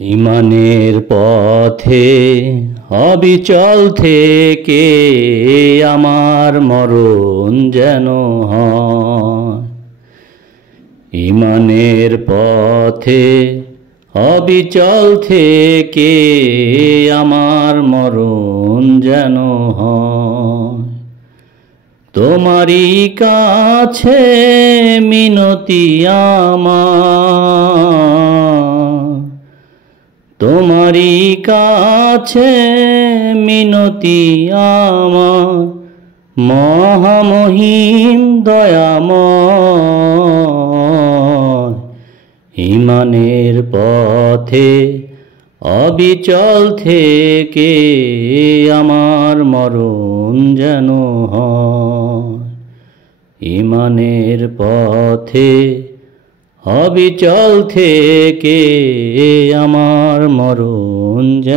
ইমানের পথে অবিচল থেকে আমার মরণ যেন হয়। ইমানের পথে অবিচল থেকে আমার মরণ যেন হয়। তোমারই কাছে মিনতি আমার, তোমারই কাছে মিনতি আমার, মহামহিম দয়াময়। ইমানের পথে অবিচল থেকে আমার মরণ যেন হয়। ইমানের পথে অবিচল থেকে আমার মরণ যেন